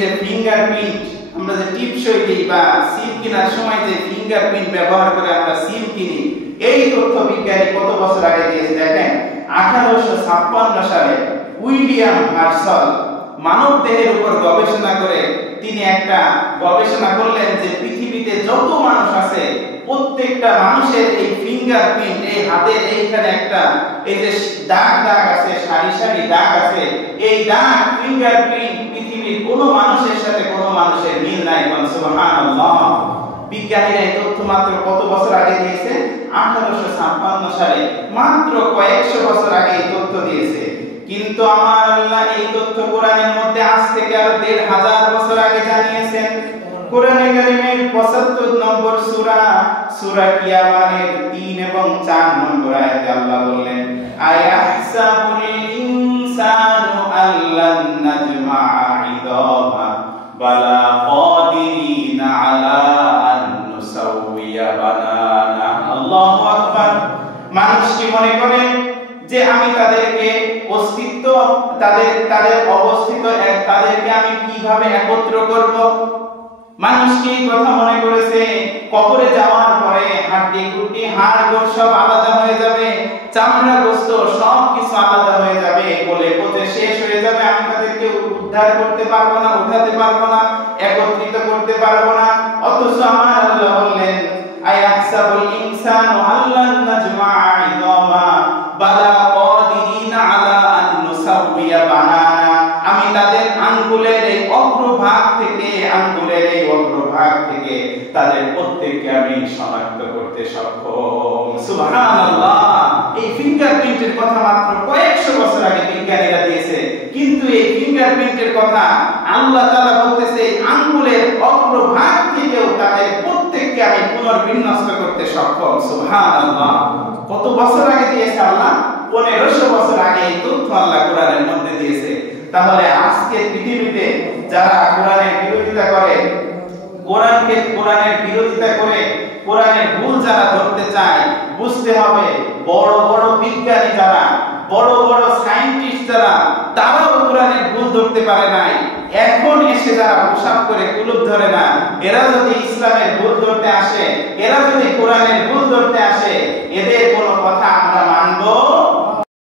যে ফিঙ্গারপ্রিন্ট, আমরা যে টিপসই দিই বা সিম কেনার সময় যে ফিঙ্গারপ্রিন্ট ব্যবহার করে আমরা সিম কিনি, এই তথ্য বিজ্ঞানী কত বছর আগে দিয়েছে দেখেন। 1856 সালে উইলিয়াম হার্শল মানব দেহের উপর গবেষণা করে তিনি একটা গবেষণা করলেন যে পৃথিবীতে যত মানুষ আছে প্রত্যেকটা মানুষের এই ফিঙ্গারপ্রিন্ট, এই হাতের এইখানে একটা এই যে দাগ দাগ আছে, সারি সারি দাগ আছে, এই দাগ ফিঙ্গারপ্রিন্ট পৃথিবীর কোনো মানুষের সাথে কোনো মানুষের মিল নাই। সুবহানাল্লাহ। বিজ্ঞানীরা এই তথ্য মাত্র কত বছর আগে দিয়েছে? 1856 সালে, মাত্র কয়েকশো বছর আগে এই তথ্য দিয়েছে। কিন্তু আমার আল্লাহ এই তথ্য কোরআনের মধ্যে আজ থেকে আরো 1500 বছর আগে জানিয়েছেন। কোরআনে কারীমের 75 নম্বর সূরা, সূরা কিয়ামানের 3 এবং 4 নম্বর আয়াতে আল্লাহ বললেন, আয়াহসাবুল ইনসানু আল্লান নাজমা'a ইদামা বালা কাদিরিনা আলা আন নুসাউইয়া বানানা। আল্লাহু আকবার। মানুষ কি মনে করে যে আমি তাদেরকে অস্তিত্ব, তাদের অবস্থিত তাদেরকে আমি কিভাবে একত্র করব? মানুষ কি কথা মনে করেছে কবরে যাওয়ার পরে হাড্ডি গুড্ডি হাড় গোড় সব আলাদা হয়ে যাবে, চামড়া গোস্ত সব কিছু আলাদা হয়ে যাবে, বলে পচে শেষ হয়ে যাবে, আমি তাদেরকে উদ্ধার করতে পারবো না, উঠাতে পারবো না, একত্রিত করতে পারবো না? অথচ আমার আল্লাহ বললেন, আয়াহসাবুল ইনসানু আল্লান নাজমা'a ইদামা বালা কাদিরিনা আলা আন নুসাউইয়া বানানা। আমি তাদের আঙ্গুলের এই অগ্রভাগ থেকে তাদের প্রত্যেককে আমি শনাক্ত করতে সক্ষম। সুবহানাল্লাহ। এই ফিঙ্গারপ্রিন্টের কথা মাত্র কয়েকশো বছর আগে বিজ্ঞানীরা দিয়েছে, কিন্তু এই ফিঙ্গারপ্রিন্টের কথা আল্লাহ তাআলা বলতেছে আঙ্গুলের অগ্রভাগ থেকেও তাদের প্রত্যেককে আমি পুনর্বিন্যস্ত করতে সক্ষম। সুবহানাল্লাহ। কত বছর আগে দিয়েছে আল্লাহ? 1500 বছর আগে এই তথ্য আল্লাহ কোরআনের মধ্যে দিয়েছে। তাহলে আজকে পৃথিবীতে যারা কোরআনের বিরোধিতা করে, কোরআনের বিরোধিতা করে কোরআনের ভুল যারা ধরতে চায়, বুঝতে হবে বড় বড় বিজ্ঞানী যারা, বড় বড় সায়েন্টিস্ট যারা, তারাও কোরআনের ভুল ধরতে পারে নাই। এখন এসে যারা পোশাক করে কুলুপ ধরে না, এরা যদি ইসলামের ভুল ধরতে আসে, এরা যদি কোরআনের ভুল ধরতে আসে, এদের কোনো কথা আমরা